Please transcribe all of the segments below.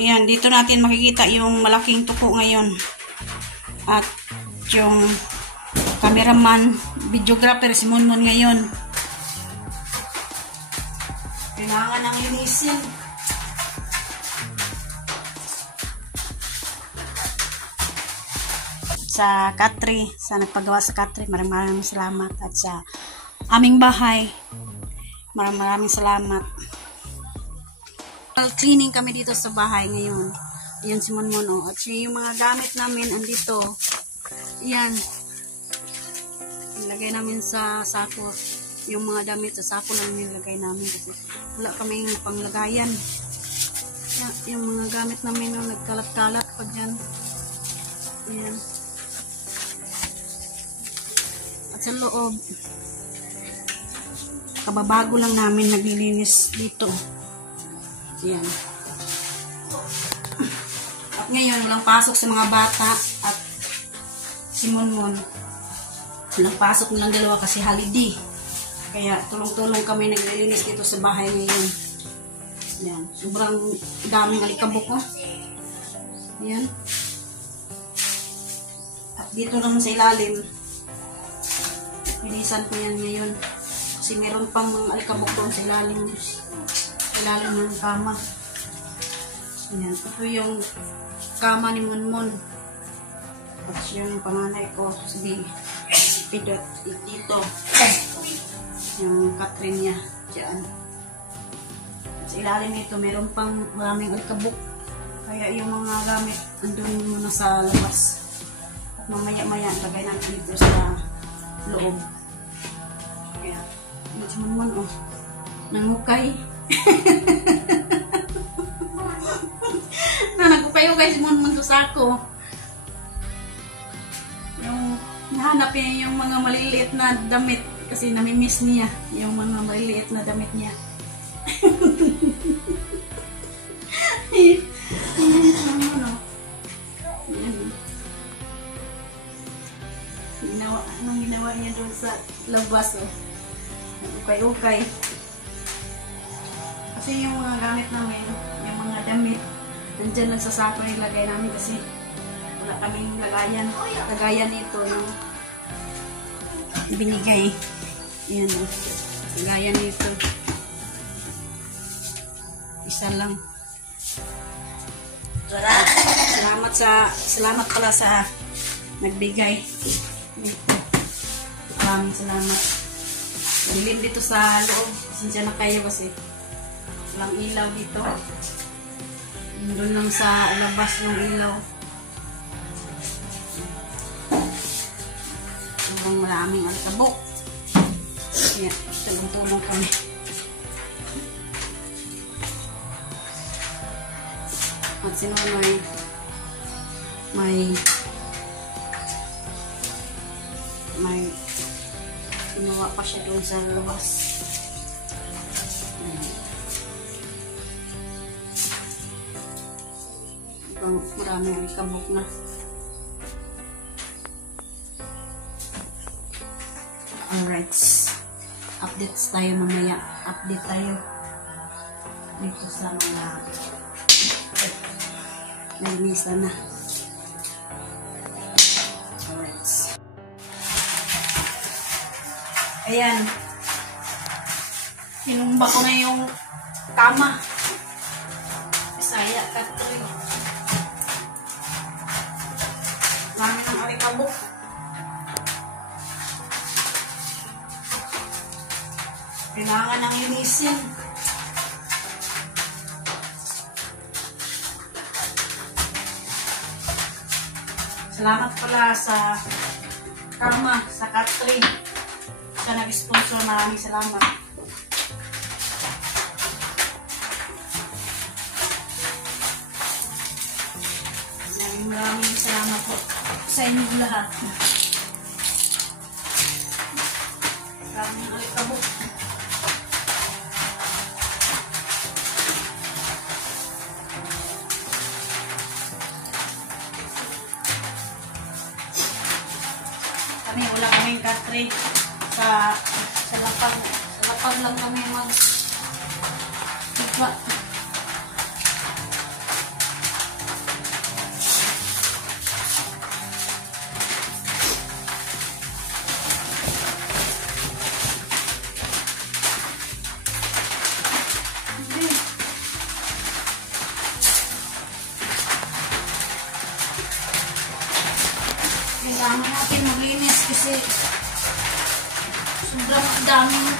Ayan, dito natin makikita yung malaking tuko ngayon. At yung cameraman, videographer si Monmon ngayon. Kailangan ng linisin. Sa Katri, sa nagpagawa sa Katri, maraming salamat. At sa aming bahay, maraming salamat. Cleaning kami dito sa bahay ngayon. Ayan si Monmon, oh. At yung mga gamit namin andito. Ayan. Nilagay namin sa sako. Yung mga damit sa sako lang nilagay namin kasi wala kaming panglagayan. Yung mga gamit namin, oh, nagkalat-kalat pag yan. Ayan. At sa loob, kababago lang namin naglilinis dito. Ayan. At ngayon, walang pasok sa mga bata at si Monmon. Walang pasok nilang dalawa kasi holiday. Kaya tulong-tulong kami naglilinis dito sa bahay ngayon. Ayan. Sobrang daming alikabok ko. Ayan. At dito naman sa ilalim, linisan ko yan ngayon. Kasi meron pang mga alikabok doon sa ilalim ng kama. Ayan. Ito yung kama ni Monmon. At yung panganay ko, si Pidot, dito. Yung Katrin niya. Diyan. At sa ilalim nito, meron pang maraming alikabok. Kaya yung mga gamit, andun muna sa labas. At mamaya-maya, lagay natin dito sa loob. Kaya, yun si Monmon, oh. Nangukay. Nagupay-ukay si Monmon to sako. Yung nahanap niya yung mga maliliit na damit kasi namimiss niya yung mga maliliit na damit niya. Anong ginawa niya doon sa labas, oh. Nagukay-ukay. Kasi yung mga gamit namin, yung mga damit, nandyan lang sa sako nilagay namin kasi wala kaming lagayan. Lagayan ito yung binigay. Yan, oh. Lagayan ito. Isa lang. Salamat pala sa nagbigay. Dito. Maraming salamat. Dilim dito sa loob. Sinsya na kayo kasi walang ilaw dito. Doon lang sa labas ng ilaw. Sobrang maraming alikabok. Kaya tulong-tulong kami. At si Nonoy may ginawa pa siya doon sa labas. Maraming alikabok na. Alright. Updates tayo mamaya. Update tayo dito sa mga nalinisan na. Alright. Ayan. Sinumba ko na yung kama. Bisaya, Katri. Marami ng alikabok. Kailangan ng linisin. Salamat pala sa kama, sa Katri. Siya nag-sponsor. Maraming salamat. Maraming salamat po sa inyo lahat. Maraming alikabok. Kami wala kaming Katri sa lapang lang kami mag-iba. natin maglinis kasi sobrang daming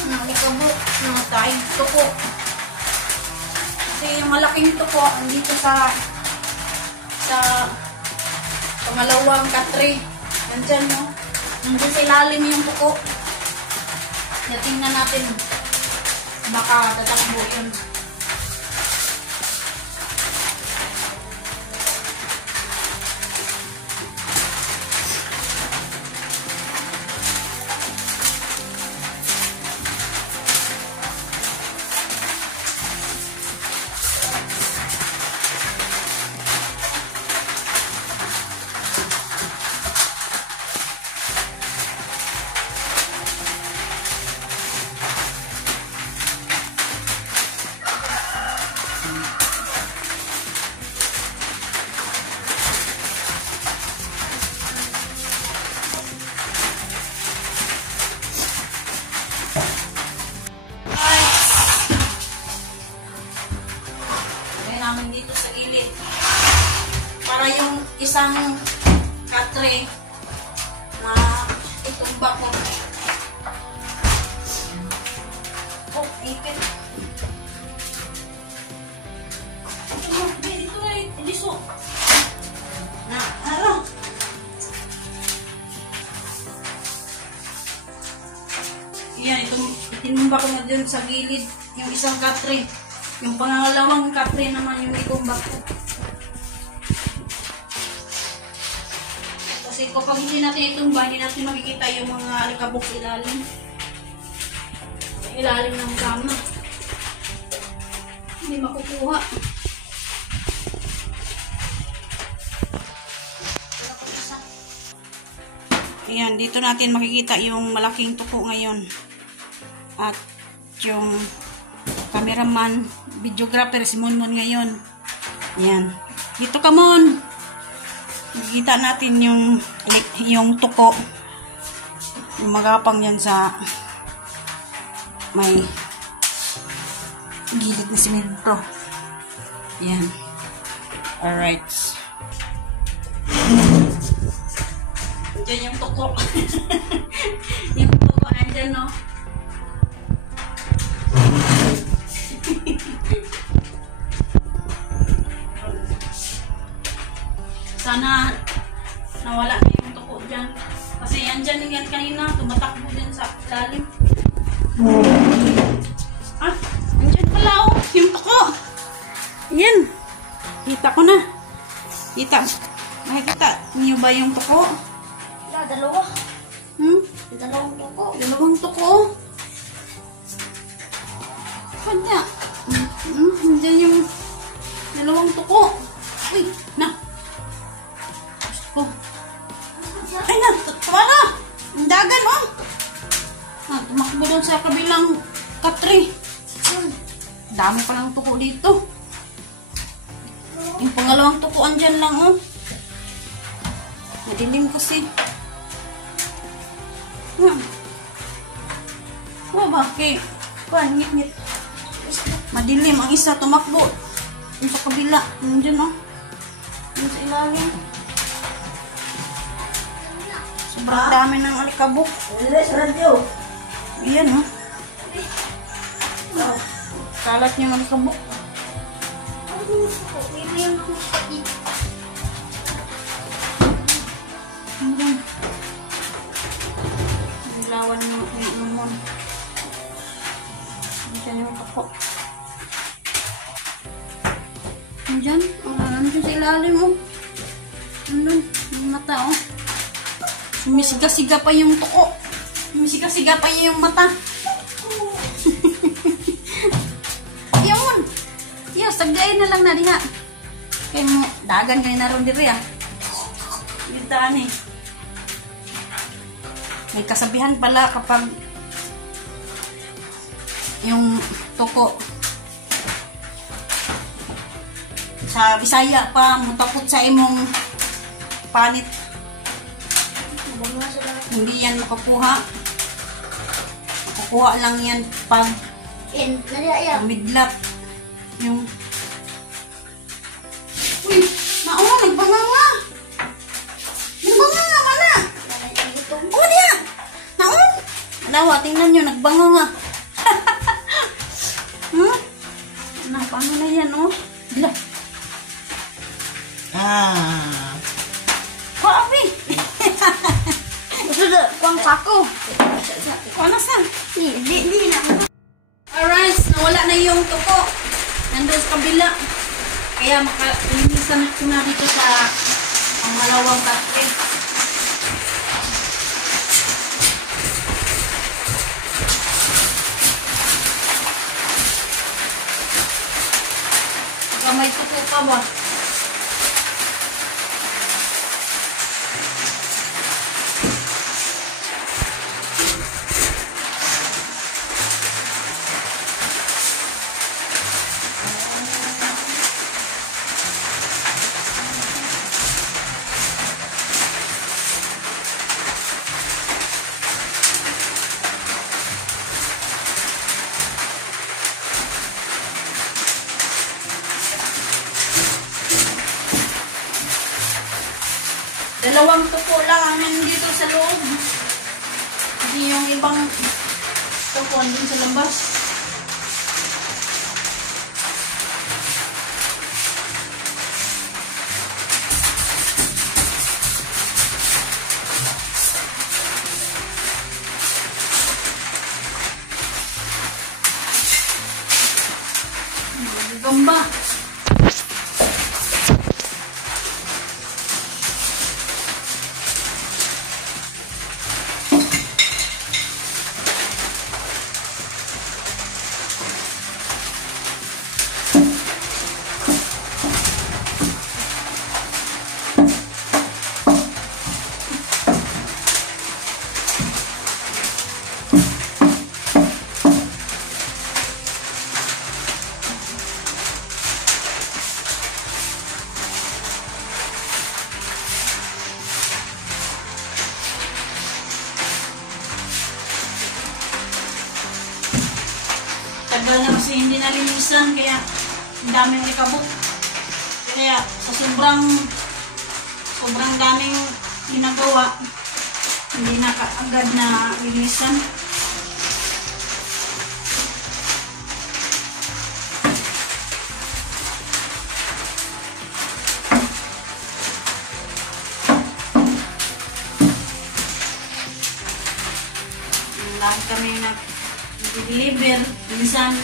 alikabok na tayo tuko. Kasi yung malaking tuko dito sa pangalawang katre. Nandyan, no? Nandyan sa ilalim yung tuko. Tingnan natin. Baka tatakbo yun. Namin dito sa gilid para yung isang katre na itumba ko. Oh, ipit. Dito na iliso. Na, ano? Yan, itinumba ko na dyan sa gilid yung isang katre. Yung pangalawang katre naman yung itumbak ko. Kasi kapag hindi natin itumba, hindi natin makikita yung mga alikabok ilalim. Ilalim ng kama. Hindi makukuha. Ayan, dito natin makikita yung malaking tuko ngayon. At yung cameraman, videographer si Monmon ngayon. Yan. Dito ka, Mon. Makikita natin yung tuko. Yung magapang yan sa may gilid na simento. Yan. Alright. Diyan yung tuko. Yung tuko andyan, no? Sana nawala na yung tuko dyan. Kasi andyan yan kanina, tumatakbo dyan sa lalim. Ah, andyan pala, oh, yung tuko. Yan. Kita ko na. Makikita niyo ba yung tuko? Dalawa. Dalawang tuko. Dalawang tuko. Kanya. Andyan yung dalawang tuko. Uy, na. Oh. Ay na, tama na. Ang dagan, oh. Tumakbo doon sa kabilang katre. Dami palang tuko dito. Yung pangalawang tuko andyan lang, oh. Madilim kasi. Bakit? Ngit-ngit. Madilim. Ang isa tumakbo. Yung sa kabila. Nandiyan, oh. Yung sa ilalim. Sobrang dami ng alikabok. Ayan, oh. Kalat niya ng alikabok. Nandiyan. Lawan ng lemon. Nandiyan yung tuko. Nandiyan. Nandiyan sa ilalim, oh. Nandiyan. Yung mata, oh. Sumisiga-siga pa yung tuko. Sumisiga-siga pa yung mata. Yun. Yo, sagdayin na lang na diha. Kaya mo, dagan kayo na ron diri, ah. Yung daan, eh. May kasabihan pala kapag yung tuko sa Bisaya pa mutakot sa imong panit, hindi yan makukuha lang yan pag midlap yung uy, nauna nagbanganga dawa. Tingnan nyo, nagbango nga. Hmm? Paano na yan, oh? Bila. Kuwabi. Ito na, kuwang sako. Kuwa na saan? Di na. Alright, nawala na yung tuko. Nandun sa kabila. Kaya makalinisan ko na dito sa pangalawang katre. Baka may tuko pa ba? Dalawang tuko lang ang nandito sa loob. Hindi yung ibang tuko andun sa labas. Gamba. Tagal na kasi hindi nalinisan, kaya ang daming likabok. Kaya sa sobrang daming ginagawa, hindi na agad na linisan. Lahat kami nag-deliver. Minsan,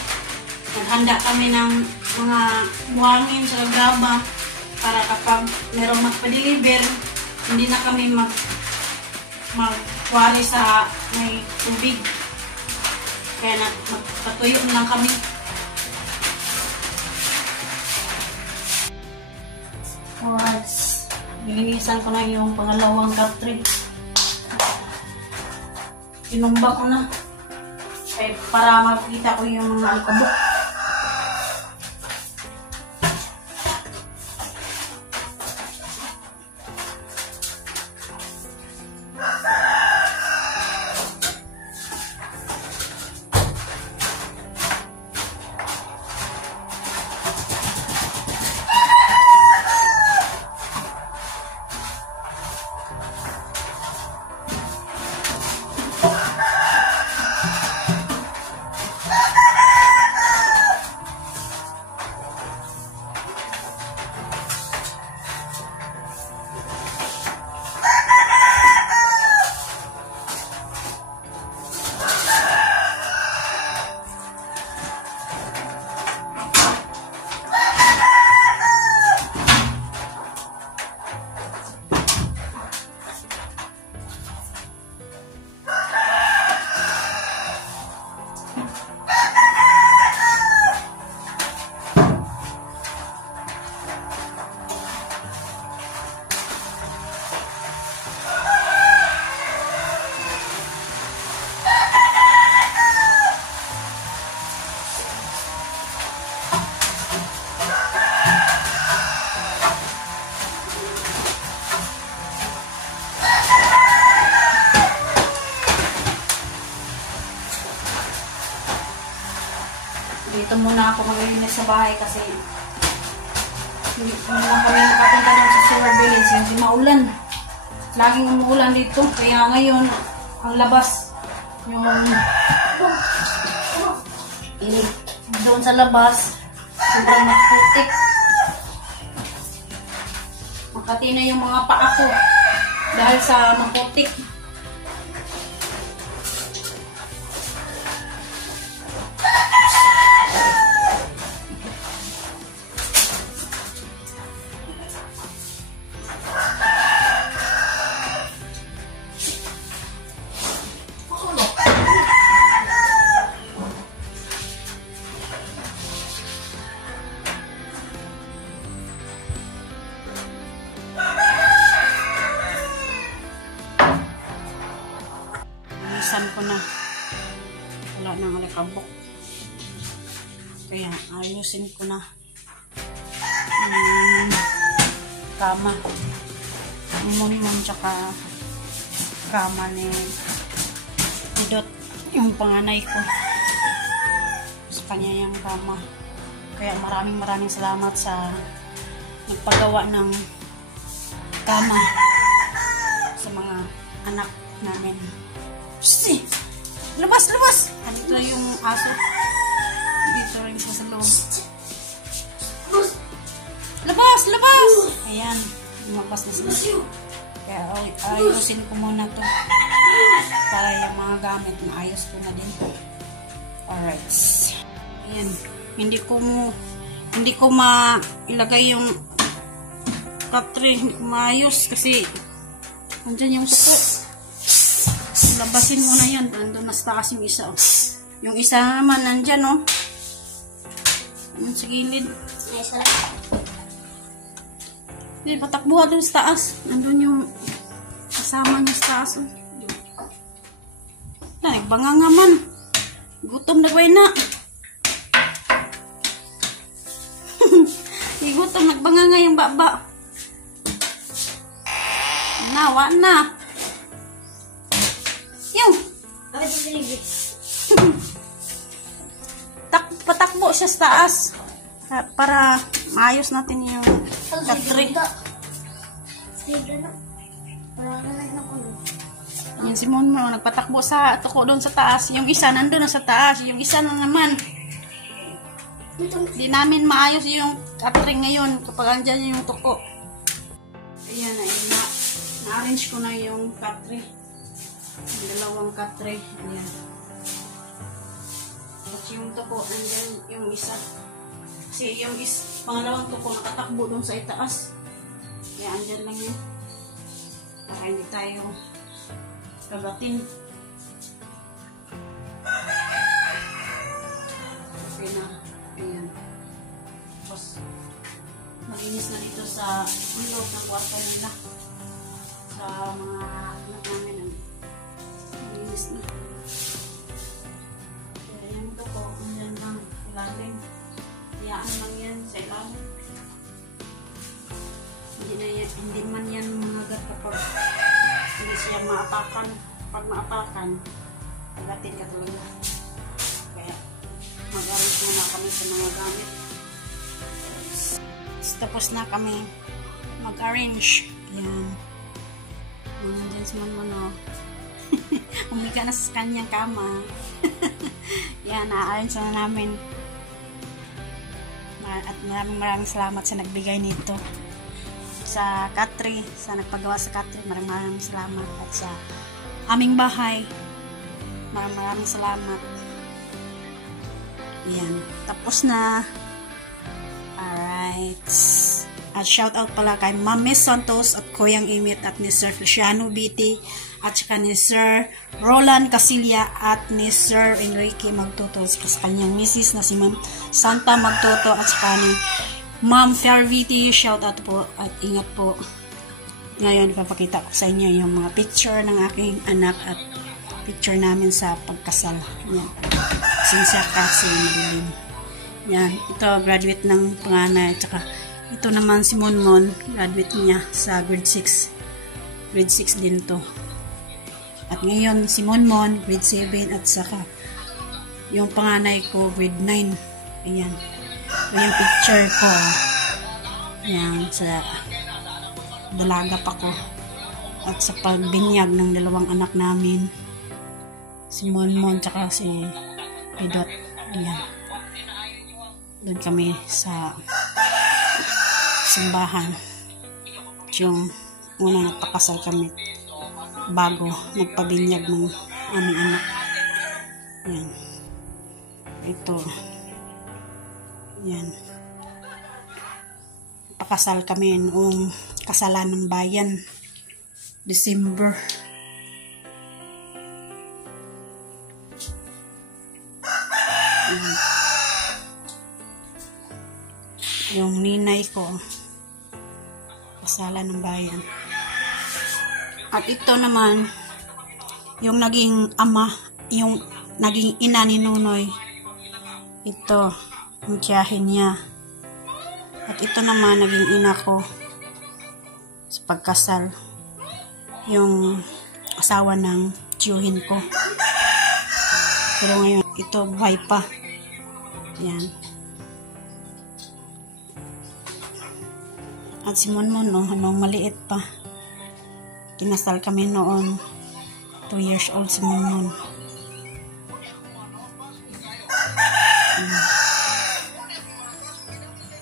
naghanda kami ng mga buhangin sa gaba para kapag merong magpa-deliver, hindi na kami magwari sa may tubig. Kaya magpatuyo na lang kami. Alright. Nilinisan ko na yung pangalawang katre. Tinumba ko na. Para makita ko yung mga alikabok. Dito muna ako maglilinis sa bahay kasi hindi naman kami makapunta doon sa Silver Village. Hindi maulan. Laging umuulan dito. Kaya ngayon, ang labas yung doon sa labas, sobrang maputik. Makati na yung mga paa ko dahil sa maputik. Alisan ko na. Wala nang alikabok. Kaya ayusin ko na. Kama. Imun-imun tsaka kama ni Dot. Yung panganay ko. Sa kanya yung kama. Kaya maraming salamat sa nagpagawa ng kama sa mga anak namin. Psst! Labas! Labas! Dito yung aso. Dito rin po sa loob. Labas! Labas! Ayan. Lumabas na sila. Kaya ayusin ko muna to. Para yung mga gamit na ayos ko na din. Alright. Ayan. Hindi ko mailagay yung katre. Hindi ko maayos kasi andyan yung suko. Labasin mo na yan. Nandun na sa taas yung isa. Oh. Yung isa naman nandyan. Oh. Yung sa gilid. Hindi, patakbuha doon sa taas. Nandun yung kasama niya sa taas. Oh. Nagbanga man. Gutom na ba na? Gutom, nagbanga nga yung baba. Nawa na. Yung. Patakbo siya sa taas. Para maayos natin yung katre. Yan si Monmo, nagpatakbo sa tuko doon sa taas. Yung isa nandun na sa taas. Yung isa na naman. Hindi namin maayos yung katre ngayon kapag andyan yung tuko. Ayan na. Na-arrange ko na yung katre. Yung dalawang katre. Ayan. At yung tuko, andyan yung isa. Kasi yung pangalawang tuko nakatakbo doon sa itaas. Kaya andyan lang yun. Para hindi tayo kagatin. Okay na. Ayan. Tapos, malinis na dito sa loob ng kwarto nila. Sa mga anak namin. Malinis na. Kaya yung tuko, andyan lang. Ilalim. Iyaan lang yan sa ilalim. Hindi man yan managat kapag hindi siya maapakan. Pag maapakan, agatin ka talaga. Kaya mag-arrange muna kami sa mga gamit. Tapos na kami mag-arrange. Yan. Diyan si Manmono. Umiga na sa kanyang kama. Yan, na-arrange na namin. At maraming salamat sa nagbigay nito. Sa katre, sa nagpagawa sa katre, maraming salamat. At sa aming bahay, maraming salamat. Yan, tapos na. Alright. At shout out pala kay Ma'am Miss Santos at Koyang Imit at ni Sir Feliciano Biti at saka ni Sir Roland Casilya at ni Sir Enrique Magtoto sa kanyang misis na si Ma'am Santa Magtoto at saka ni Ma'am Fairviti. Shout out po at ingat po. Ngayon ipapakita ko sa inyo yung mga picture ng aking anak at picture namin sa pagkasal. Yan. Sinsya kasi madilim. Yan. Ito graduate ng panganay at saka ito naman si Monmon, graduate niya sa grade 6. Grade 6 din to. At ngayon si Monmon, grade 7 at saka yung panganay ko, grade 9. Ayan. Yung picture ko. Ayan, sa dalaga pa ko. At sa pagbinyag ng dalawang anak namin. Si Monmon tsaka si Pidot. Ayan. Doon kami sa simbahan. Yung una nagpakasal kami bago magpabinyag ng aming anak. Ayan. Ito. Ayan. Pakasal kami noong kasalan ng bayan. December. Ayan. Yung ninay ko, kasalan ng bayan. At ito naman, yung naging ama, yung naging ina ni Nunoy. Ito, yung tiyahin niya. At ito naman, naging ina ko sa pagkasal. Yung asawa ng tiyuhin ko. Pero ngayon, ito, buhay pa. Yan. At si Monmon, no, nung maliit pa. Kinasal kami noon. 2 years old si Monmon.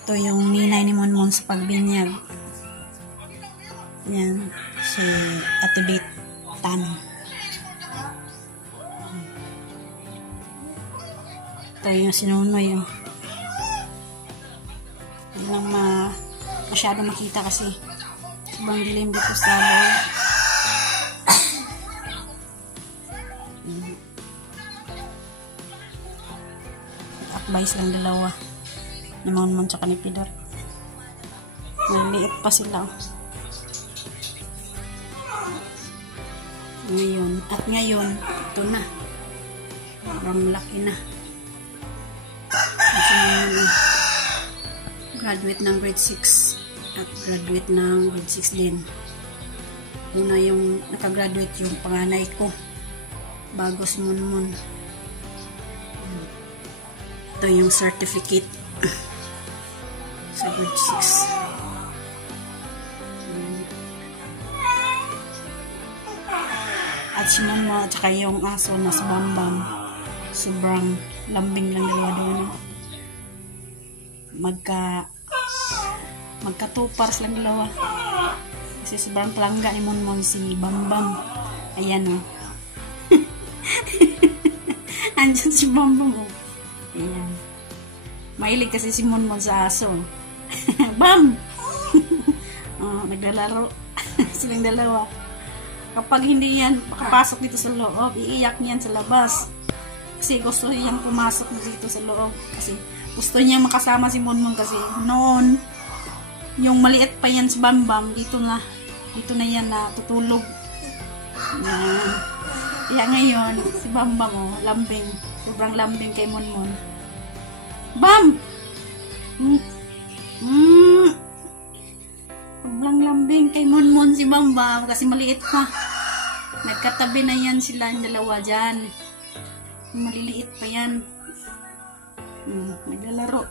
Ito yung ninay ni Monmon sa pagbinyag. Yan. Si Ate Bit Tan. Ito yung sinunoy. Hindi lang masyado makita kasi sobrang dilim dito sa loob. Akbais lang dalawa ni Monmon tsaka ni Pidot. Maliit pa sila. Ngayon, ito na. Sobrang laki na. Kasi graduate ng grade 6 at graduate ng grade 6 din. Una yung nakagraduate yung panganay ko bago si Monmon. Ito yung certificate sa grade 6. At si Monmon at saka yung aso na si Bambam, sobrang lambing lang dalawa doon. Magka 2 pars lang dalawa. Kasi sobrang palangga ni Monmon si Bambam. Ayan o. Andyan si Bambam o. Ayan. Mahilig kasi si Monmon sa aso. Bam! Naglalaro. Silang dalawa. Kapag hindi yan makapasok dito sa loob, iiyak niyan sa labas. Kasi gusto niyang pumasok dito sa loob. Kasi gusto niyang makasama si Monmon kasi noon, yung maliit pa yan si Bambam, dito na yan natutulog. Kaya ngayon, si Bambam lambing. Sobrang lambing kay Monmon. Bam! Sobrang lambing kay Monmon si Bambam kasi maliit pa. Nagkatabi na yan sila yung dalawa dyan. Maliliit pa yan. Naglalaro.